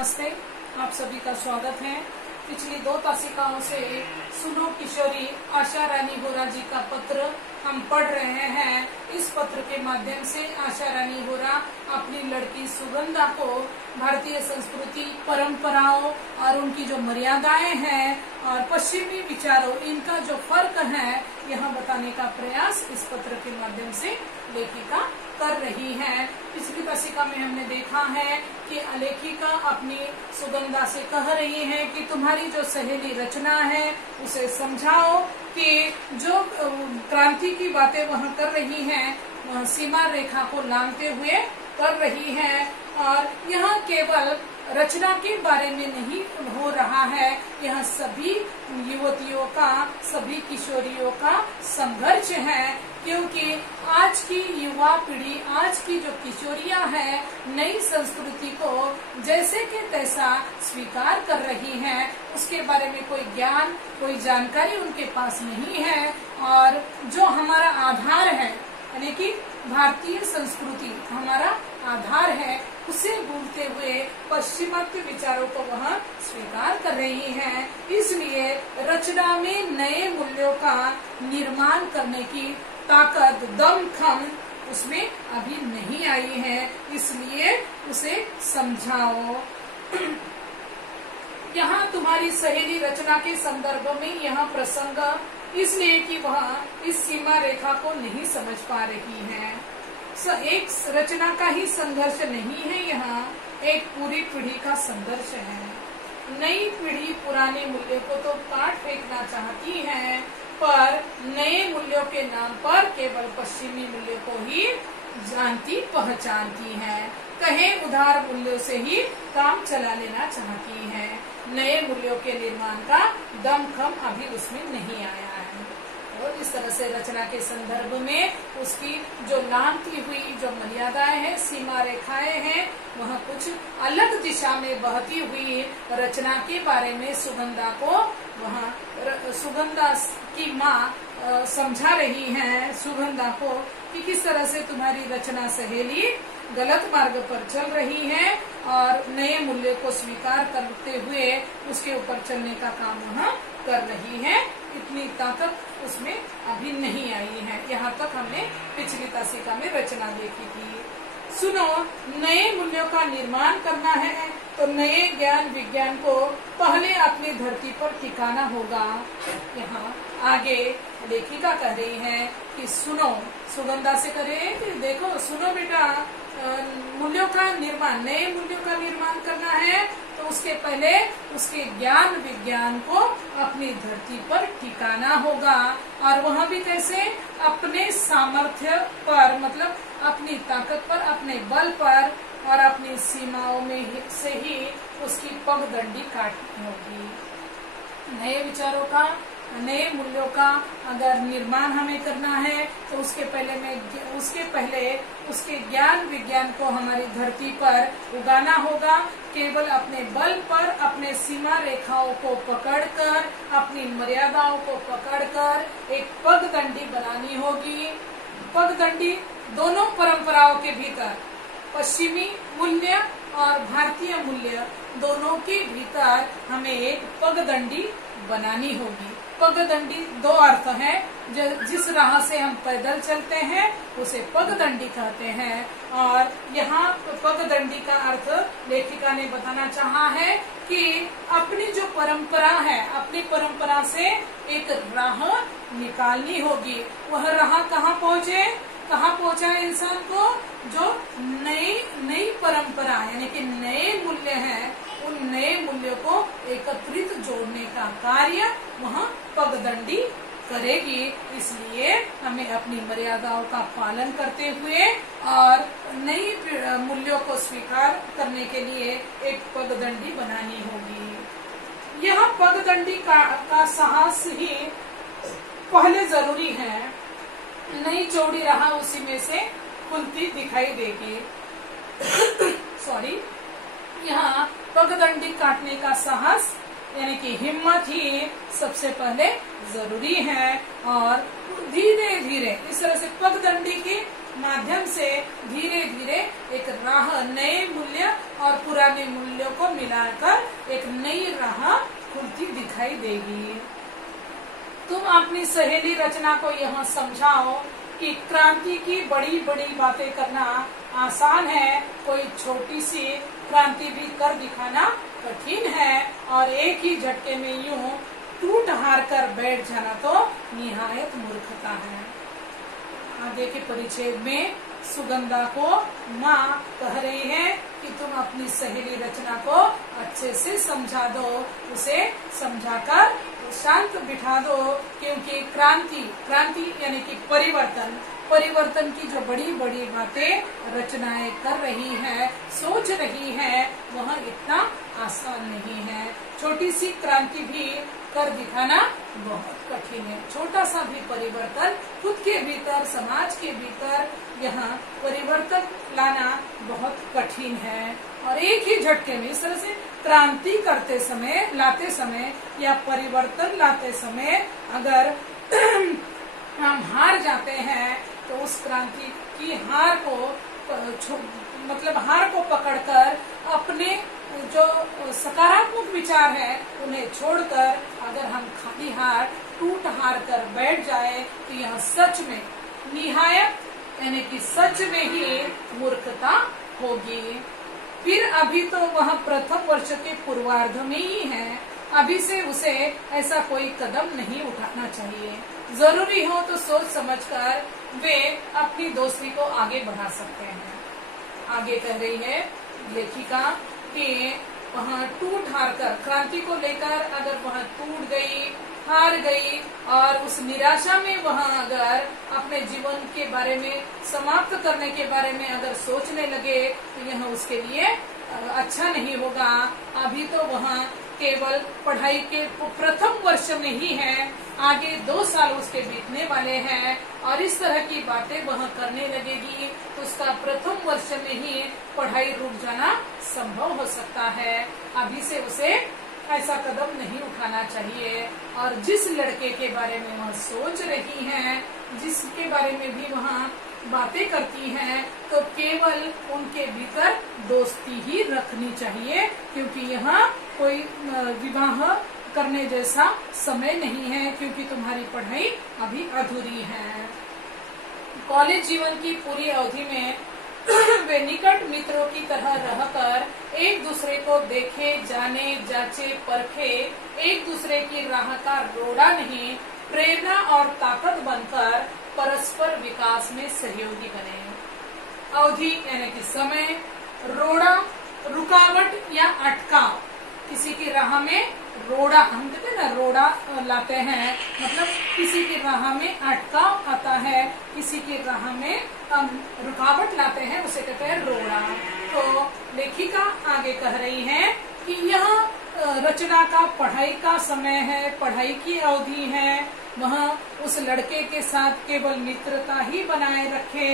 नमस्ते, आप सभी का स्वागत है। पिछली 2 तासिकाओं से सुनो किशोरी आशा रानी होरा जी का पत्र हम पढ़ रहे हैं। इस पत्र के माध्यम से आशा रानी होरा अपनी लड़की सुगंधा को भारतीय संस्कृति, परंपराओं और उनकी जो मर्यादाएं हैं और पश्चिमी विचारों, इनका जो फर्क है यह बताने का प्रयास इस पत्र के माध्यम से लेखिका कर रही है। पिछली तासिका में हमने देखा है कि लेखिका अपनी सुगंधा से कह रही है कि तुम्हारी जो सहेली रचना है उसे समझाओ कि जो क्रांति की बातें वह कर रही हैं वह सीमा रेखा को लांघते हुए कर रही है और यह केवल रचना के बारे में नहीं हो रहा है, यह सभी युवतियों का, सभी किशोरियों का संघर्ष है। क्योंकि आज की युवा पीढ़ी, आज की जो किशोरियां हैं, नई संस्कृति को जैसे के तैसा स्वीकार कर रही हैं, उसके बारे में कोई ज्ञान, कोई जानकारी उनके पास नहीं है और जो हमारा आधार है यानी कि भारतीय संस्कृति हमारा आधार है, उसे भूलते हुए पश्चिमात्य विचारों को वह स्वीकार कर रही है। इसलिए रचना में नए मूल्यों का निर्माण करने की ताकत, दमखम उसमें अभी नहीं आई है, इसलिए उसे समझाओ। यहाँ तुम्हारी सहेली रचना के संदर्भ में यह प्रसंग इसलिए कि वह इस सीमा रेखा को नहीं समझ पा रही है। एक रचना का ही संघर्ष नहीं है, यहाँ एक पूरी पीढ़ी का संघर्ष है। नई पीढ़ी पुराने मूल्य को तो काट फेंकना चाहती है, पर नए मूल्यों के नाम पर केवल पश्चिमी मूल्यों को ही जानती पहचानती है। कहे उधार मूल्यों से ही काम चला लेना चाहती है। नए मूल्यों के निर्माण का दमखम अभी उसमें नहीं आया है और इस तरह से रचना के संदर्भ में उसकी जो लांघती हुई जो मर्यादाएं हैं, सीमा रेखाएं हैं, वह कुछ अलग दिशा में बहती हुई रचना के बारे में सुगंधा को वह सुगंधा की माँ समझा रही है सुगंधा को कि किस तरह से तुम्हारी रचना सहेली गलत मार्ग पर चल रही है और नए मूल्य को स्वीकार करते हुए उसके ऊपर चलने का काम वह कर रही है। इतनी ताकत उसमें अभी नहीं आई है। यहाँ तक हमने पिछली तासिका में रचना देखी थी। सुनो, नए मूल्यों का निर्माण करना है तो नए ज्ञान विज्ञान को पहले अपनी धरती पर टिकाना होगा। यहाँ आगे लेखिका कह रही है कि सुनो, सुगंधा से करे कि देखो, सुनो बेटा, मूल्यों का निर्माण, नए मूल्यों का निर्माण करना है तो उसके पहले उसके ज्ञान विज्ञान को अपनी धरती पर टिकाना होगा। और वह भी कैसे? अपने सामर्थ्य पर, मतलब अपनी ताकत पर, अपने बल पर और अपनी सीमाओं में से ही उसकी पगडंडी काटनी होगी। नए विचारों का, नए मूल्यों का अगर निर्माण हमें करना है तो उसके पहले उसके ज्ञान विज्ञान को हमारी धरती पर उगाना होगा। केवल अपने बल पर, अपने सीमा रेखाओं को पकड़कर, अपनी मर्यादाओं को पकड़कर एक पगडंडी बनानी होगी। पगडंडी दोनों परंपराओं के भीतर, पश्चिमी मूल्य और भारतीय मूल्य दोनों के भीतर हमें एक पगडंडी बनानी होगी। पगडंडी 2 अर्थ है। जिस राह से हम पैदल चलते हैं उसे पगडंडी कहते हैं और यहाँ पगडंडी का अर्थ लेखिका ने बताना चाहा है कि अपनी जो परंपरा है, अपनी परंपरा से एक राह निकालनी होगी। वह राह कहाँ पहुँचा इंसान को? जो नई परंपरा यानी कि नए मूल्य हैं, उन नए मूल्यों को एकत्रित जोड़ने का कार्य वह पगडंडी करेगी। इसलिए हमें अपनी मर्यादाओं का पालन करते हुए और नई मूल्यों को स्वीकार करने के लिए एक पगडंडी बनानी होगी। यह पगडंडी का साहस ही पहले जरूरी है। नई चौड़ी राह उसी में से खुलती दिखाई देगी। सॉरी, यहाँ पगडंडी काटने का साहस यानी कि हिम्मत ही सबसे पहले जरूरी है और धीरे धीरे इस तरह से पगडंडी की माध्यम से धीरे धीरे एक राह, नए मूल्य और पुराने मूल्यों को मिलाकर एक नई राह खुलती दिखाई देगी। तुम अपनी सहेली रचना को यह समझाओ कि क्रांति की बड़ी बड़ी बातें करना आसान है, कोई छोटी सी क्रांति भी कर दिखाना कठिन है, और एक ही झटके में यूं टूट हार कर बैठ जाना तो निहायत मूर्खता है। आगे के परिच्छेद में सुगंधा को माँ कह रही है कि तुम अपनी सहेली रचना को अच्छे से समझा दो, उसे समझाकर शांत बिठा दो, क्योंकि क्रांति यानी कि परिवर्तन की जो बड़ी बड़ी बातें रचनाएं कर रही है, सोच रही है, वह इतना आसान नहीं है। छोटी सी क्रांति भी कर दिखाना बहुत कठिन है। छोटा सा भी परिवर्तन खुद के भीतर, समाज के भीतर यहाँ परिवर्तन लाना बहुत कठिन है। और एक ही झटके में इस तरह से क्रांति लाते समय या परिवर्तन लाते समय अगर हम हार जाते हैं तो उस क्रांति की हार को पकड़कर अपने जो सकारात्मक विचार है उन्हें छोड़कर अगर हम खाली हार टूट हार कर बैठ जाए तो यह सच में निहायत यानी कि सच में ही मूर्खता होगी। फिर अभी तो वह प्रथम वर्ष के पूर्वार्ध में ही है, अभी से उसे ऐसा कोई कदम नहीं उठाना चाहिए। जरूरी हो तो सोच समझकर वे अपनी दोस्ती को आगे बढ़ा सकते हैं। आगे कह रही है लेखिका कि वह टूट हार कर क्रांति को लेकर अगर वह टूट गई, हार गई और उस निराशा में वह अगर अपने जीवन के बारे में समाप्त करने के बारे में अगर सोचने लगे तो यह उसके लिए अच्छा नहीं होगा। अभी तो वह केवल पढ़ाई के प्रथम वर्ष में ही है, आगे 2 साल उसके बीतने वाले हैं और इस तरह की बातें वह करने लगेगी तो उसका प्रथम वर्ष में ही पढ़ाई रुक जाना संभव हो सकता है। अभी से उसे ऐसा कदम नहीं उठाना चाहिए। और जिस लड़के के बारे में वह सोच रही है, जिसके बारे में भी वह बातें करती हैं, तो केवल उनके भीतर दोस्ती ही रखनी चाहिए, क्योंकि यहाँ कोई विवाह करने जैसा समय नहीं है, क्योंकि तुम्हारी पढ़ाई अभी अधूरी है। कॉलेज जीवन की पूरी अवधि में वे निकट मित्रों की तरह रहकर एक दूसरे को देखे, जाने, जांचे, परखे, एक दूसरे की राह का रोड़ा नहीं, प्रेरणा और ताकत बनकर परस्पर विकास में सहयोगी बने। अवधि यानी कि समय, रोड़ा रुकावट या अटकाव, किसी की राह में रोड़ा, हम कहते हैं ना रोड़ा लाते हैं, मतलब किसी की राह में अटकाव आता है, किसी की राह में रुकावट लाते हैं, उसे कहते हैं रोड़ा। तो लेखिका आगे कह रही है कि यह रचना का पढ़ाई का समय है, पढ़ाई की अवधि है, वह उस लड़के के साथ केवल मित्रता ही बनाए रखे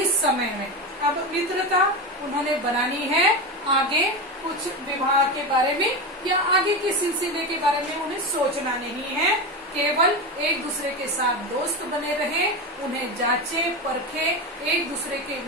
इस समय में। अब मित्रता उन्होंने बनानी है, आगे कुछ विवाह के बारे में या आगे के सिलसिले के बारे में उन्हें सोचना नहीं है, केवल एक दूसरे के साथ दोस्त बने रहे, उन्हें जांचे परखे, एक दूसरे के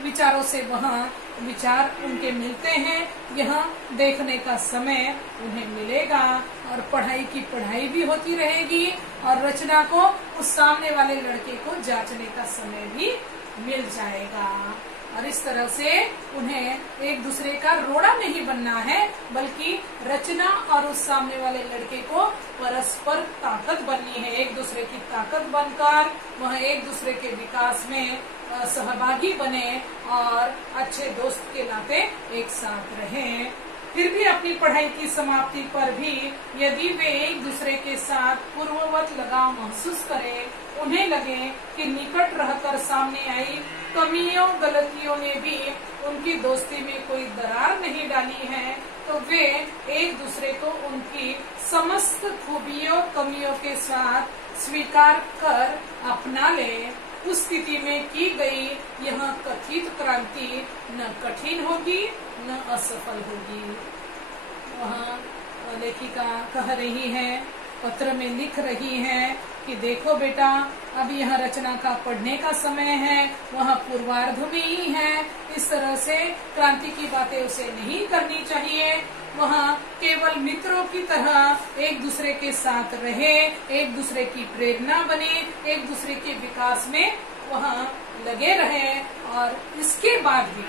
विचारों से वहाँ विचार उनके मिलते हैं, यह देखने का समय उन्हें मिलेगा और पढ़ाई की पढ़ाई भी होती रहेगी और रचना को उस सामने वाले लड़के को जांचने का समय भी मिल जाएगा। और इस तरह से उन्हें एक दूसरे का रोड़ा नहीं बनना है, बल्कि रचना और उस सामने वाले लड़के को परस्पर ताकत बननी है। एक दूसरे की ताकत बनकर वह एक दूसरे के विकास में सहभागी बने और अच्छे दोस्त के नाते एक साथ रहें। फिर भी अपनी पढ़ाई की समाप्ति पर भी यदि वे एक दूसरे के साथ पूर्ववत लगाव महसूस करें, उन्हें लगे कि निकट रहकर सामने आई कमियों गलतियों ने भी उनकी दोस्ती में कोई दरार नहीं डाली है, तो वे एक दूसरे को उनकी समस्त खूबियों कमियों के साथ स्वीकार कर अपना लें। उस स्थिति में की गई यह कथित क्रांति न कठिन होगी न असफल होगी। वहाँ लेखिका कह रही है, पत्र में लिख रही है कि देखो बेटा, अभी यहाँ रचना का पढ़ने का समय है, वहाँ पूर्वार्ध में ही है, इस तरह से क्रांति की बातें उसे नहीं करनी चाहिए। वहाँ केवल मित्रों की तरह एक दूसरे के साथ रहे, एक दूसरे की प्रेरणा बने, एक दूसरे के विकास में वहाँ लगे रहे। और इसके बाद भी,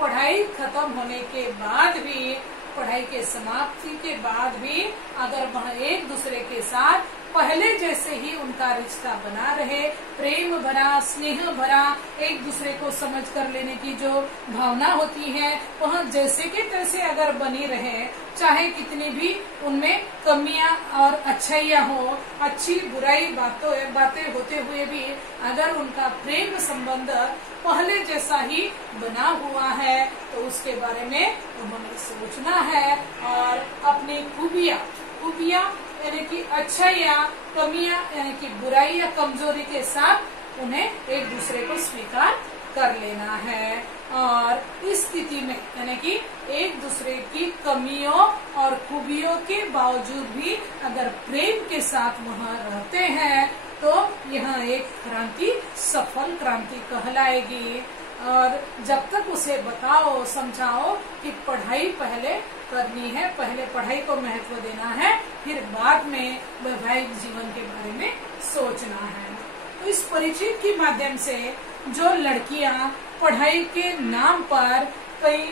पढ़ाई खत्म होने के बाद भी, पढ़ाई के समाप्ति के बाद भी अगर वह एक दूसरे के साथ पहले जैसे ही उनका रिश्ता बना रहे, प्रेम भरा, स्नेह भरा, एक दूसरे को समझ कर लेने की जो भावना होती है वह जैसे के तैसे अगर बनी रहे, चाहे कितनी भी उनमें कमियां और अच्छाइयां हो, अच्छी बुराई बातें होते हुए भी अगर उनका प्रेम संबंध पहले जैसा ही बना हुआ है, तो उसके बारे में उन्होंने सोचना है और अपनी खूबियां यानी कि अच्छाइयाँ, कमियां यानी कि बुराई या कमजोरी के साथ उन्हें एक दूसरे को स्वीकार कर लेना है। और इस स्थिति में यानी कि एक दूसरे की कमियों और खूबियों के बावजूद भी अगर प्रेम के साथ वहाँ रहते हैं, तो यह एक क्रांति सफल क्रांति कहलाएगी। और जब तक उसे बताओ, समझाओ कि पढ़ाई पहले करनी है, पहले पढ़ाई को महत्व देना है, फिर बाद में वैवाहिक जीवन के बारे में सोचना है। तो इस परिचित के माध्यम से जो लड़कियां पढ़ाई के नाम पर कहीं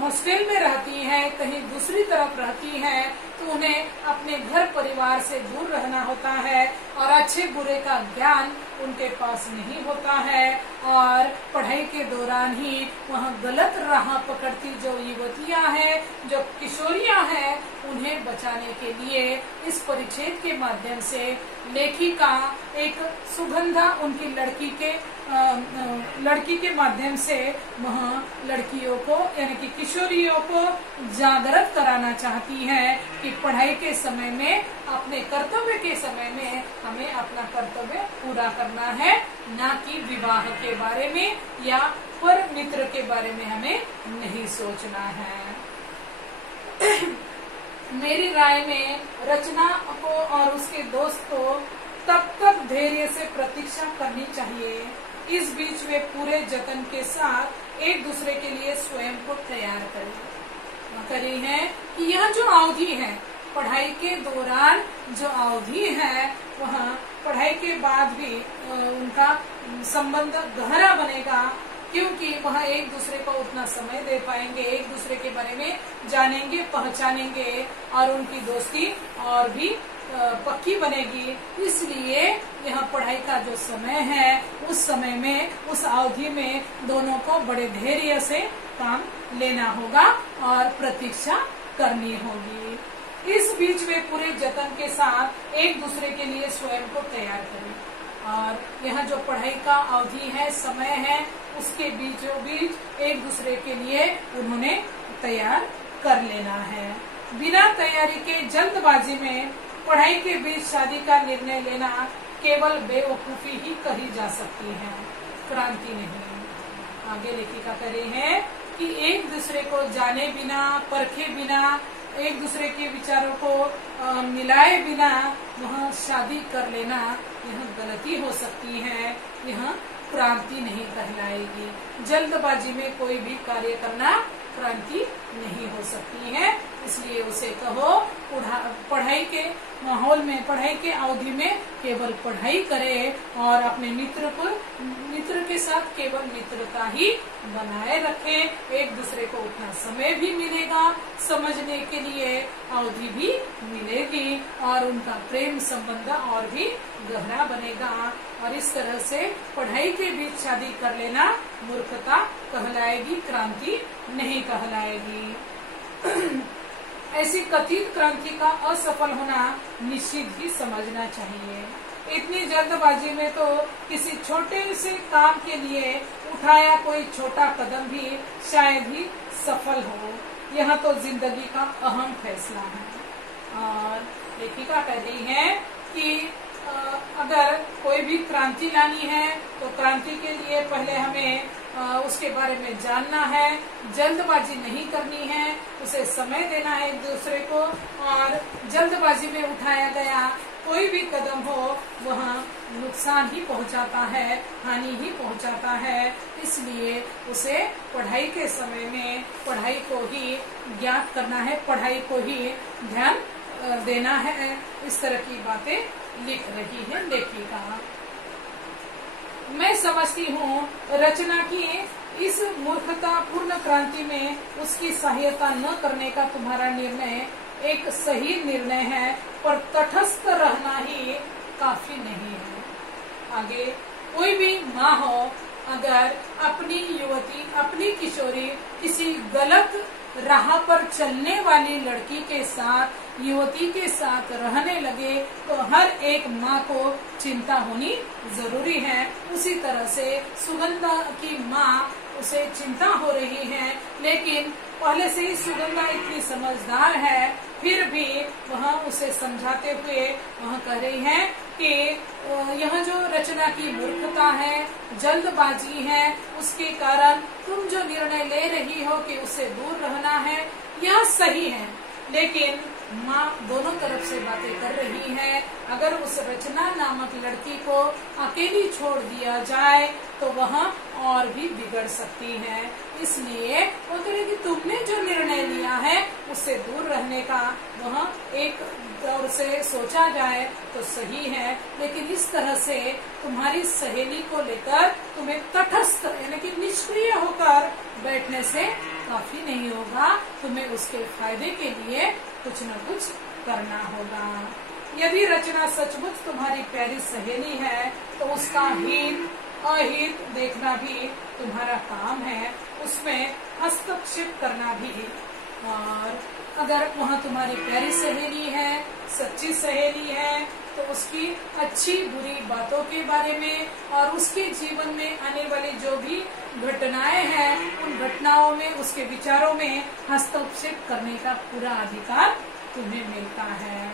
हॉस्टल में रहती हैं, कहीं दूसरी तरफ रहती हैं, तो उन्हें अपने घर परिवार से दूर रहना होता है और अच्छे बुरे का ज्ञान उनके पास नहीं होता है। और पढ़ाई के दौरान ही वहाँ गलत राह पकड़ती जो युवतियां हैं, जो किशोरियां हैं, उन्हें बचाने के लिए इस परिच्छेद के माध्यम से लेखिका एक सुगंधा उनकी लड़की के माध्यम से वहाँ लड़कियों को यानी कि किशोरियों को जागृत कराना चाहती है कि पढ़ाई के समय में, अपने कर्तव्य के समय में हमें अपना कर्तव्य पूरा करना है, ना कि विवाह के बारे में या पर मित्र के बारे में हमें नहीं सोचना है। मेरी राय में रचना को और उसके दोस्त को तब तक धैर्य से प्रतीक्षा करनी चाहिए, इस बीच वे पूरे जतन के साथ एक दूसरे के लिए स्वयं को तैयार करी है कि यह जो अवधि है, पढ़ाई के दौरान जो अवधि है, वह पढ़ाई के बाद भी उनका संबंध गहरा बनेगा, क्योंकि वह एक दूसरे को उतना समय दे पाएंगे, एक दूसरे के बारे में जानेंगे, पहचानेंगे और उनकी दोस्ती और भी पक्की बनेगी। इसलिए यह पढ़ाई का जो समय है, उस समय में, उस अवधि में दोनों को बड़े धैर्य से काम लेना होगा और प्रतीक्षा करनी होगी। इस बीच वे पूरे जतन के साथ एक दूसरे के लिए स्वयं को तैयार करें। और यह जो पढ़ाई का अवधि है, समय है, उसके बीचों बीच एक दूसरे के लिए उन्होंने तैयार कर लेना है। बिना तैयारी के जल्दबाजी में पढ़ाई के बीच शादी का निर्णय लेना केवल बेवकूफी ही कही जा सकती है, क्रांति नहीं। आगे लेखिका कह रही है कि एक दूसरे को जाने बिना, परखे बिना, एक दूसरे के विचारों को मिलाए बिना वह शादी कर लेना, यह गलती हो सकती है, यह क्रांति नहीं कहलाएगी। जल्दबाजी में कोई भी कार्य करना क्रांति नहीं हो सकती है। इसलिए उसे कहो पढ़ाई के माहौल में, पढ़ाई के अवधि में केवल पढ़ाई करे और अपने मित्र के साथ केवल मित्रता ही बनाए रखे। एक दूसरे को उतना समय भी मिलेगा, समझने के लिए अवधि भी मिलेगी और उनका प्रेम संबंध और भी गहरा बनेगा। और इस तरह से पढ़ाई के बीच शादी कर लेना मूर्खता कहलाएगी, क्रांति नहीं कहलाएगी। ऐसी कथित क्रांति का असफल होना निश्चित ही समझना चाहिए। इतनी जल्दबाजी में तो किसी छोटे से काम के लिए उठाया कोई छोटा कदम भी शायद ही सफल हो। यह तो जिंदगी का अहम फैसला है। और लेखिका कह रही है कि अगर कोई भी क्रांति लानी है तो क्रांति के लिए पहले हमें उसके बारे में जानना है, जल्दबाजी नहीं करनी है, उसे समय देना है एक दूसरे को, और जल्दबाजी में उठाया गया कोई भी कदम हो वह नुकसान ही पहुंचाता है, हानि ही पहुंचाता है। इसलिए उसे पढ़ाई के समय में पढ़ाई को ही ज्ञात करना है, पढ़ाई को ही ध्यान देना है। इस तरह की बातें लिख रही है लेखिका। मैं समझती हूँ रचना की इस मूर्खतापूर्ण क्रांति में उसकी सहायता न करने का तुम्हारा निर्णय एक सही निर्णय है, पर तटस्थ रहना ही काफी नहीं है। आगे, कोई भी माँ हो अगर अपनी युवती, अपनी किशोरी किसी गलत राह पर चलने वाली लड़की के साथ, युवती के साथ रहने लगे तो हर एक माँ को चिंता होनी जरूरी है। उसी तरह से सुगंधा की माँ, उसे चिंता हो रही है, लेकिन पहले से ही सुगंधा इतनी समझदार है, फिर भी वह उसे समझाते हुए वह कह रही है कि यह जो रचना की मूर्खता है, जल्दबाजी है, उसके कारण तुम जो निर्णय ले रही हो कि उससे दूर रहना है, यह सही है। लेकिन माँ दोनों तरफ से बातें कर रही है। अगर उस रचना नामक लड़की को अकेली छोड़ दिया जाए तो वह और भी बिगड़ सकती है। इसलिए वो कह रही कि तुमने जो निर्णय लिया है उससे दूर रहने का, वह एक दौर से सोचा जाए तो सही है, लेकिन इस तरह से तुम्हारी सहेली को लेकर तुम्हें तटस्थ यानी कि निष्क्रिय होकर बैठने से काफी नहीं होगा। तुम्हें उसके फायदे के लिए कुछ न कुछ करना होगा। यदि रचना सचमुच तुम्हारी प्यारी सहेली है तो उसका हित अहित देखना भी तुम्हारा काम है, उसमें हस्तक्षेप करना भी। और अगर वह तुम्हारी प्यारी सहेली है, सच्ची सहेली है, तो उसकी अच्छी बुरी बातों के बारे में और उसके जीवन में आने वाली जो भी घटनाएं हैं, उन घटनाओं में, उसके विचारों में हस्तक्षेप करने का पूरा अधिकार तुम्हें मिलता है।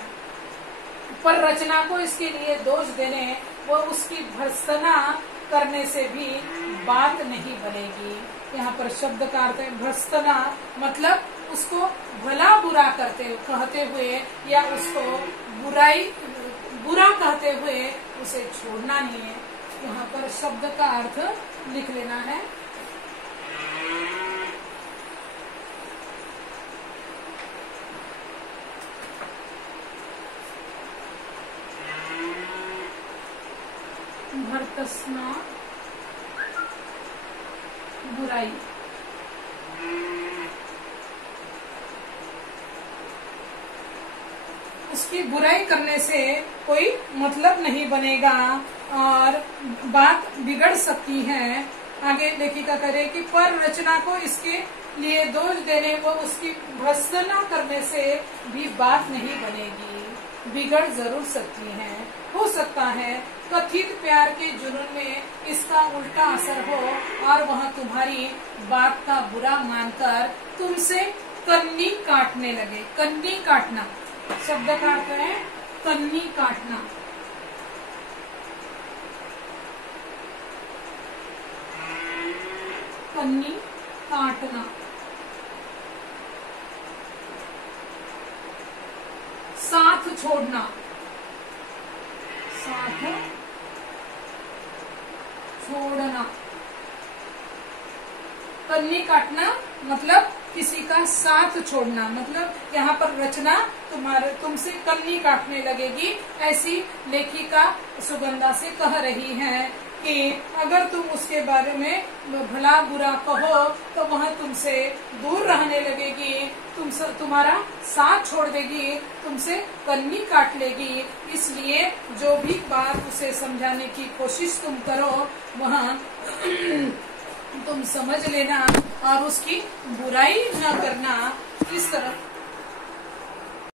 पर रचना को इसके लिए दोष देने व उसकी भर्त्सना करने से भी बात नहीं बनेगी। यहाँ पर शब्द का अर्थ है भर्त्सना, मतलब उसको भला बुरा कहते हुए या उसको बुरा कहते हुए उसे छोड़ना नहीं है। यहाँ पर शब्द का अर्थ लिख लेना है। भर्त्सना, बुराई। उसकी बुराई करने से कोई मतलब नहीं बनेगा और बात बिगड़ सकती है। आगे लेखिका करे कि पर रचना को इसके लिए दोष देने व उसकी भर्त्सना करने से भी बात नहीं बनेगी, बिगड़ जरूर सकती है। हो सकता है कथित प्यार के जुनून में इसका उल्टा असर हो और वह तुम्हारी बात का बुरा मानकर तुमसे कन्नी काटने लगे। कन्नी काटना शब्द का अर्थ है कन्नी काटना। कन्नी काटना, साथ छोड़ना, साथ छोड़ना। कन्नी काटना मतलब किसी का साथ छोड़ना, मतलब यहाँ पर रचना तुमसे कन्नी काटने लगेगी, ऐसी लेखिका सुगंधा से कह रही है कि अगर तुम उसके बारे में भला बुरा कहो तो वह तुमसे दूर रहने लगेगी, तुम्हारा साथ छोड़ देगी, तुमसे कन्नी काट लेगी। इसलिए जो भी बात उसे समझाने की कोशिश तुम करो वह तुम समझ लेना और उसकी बुराई न करना। इस तरह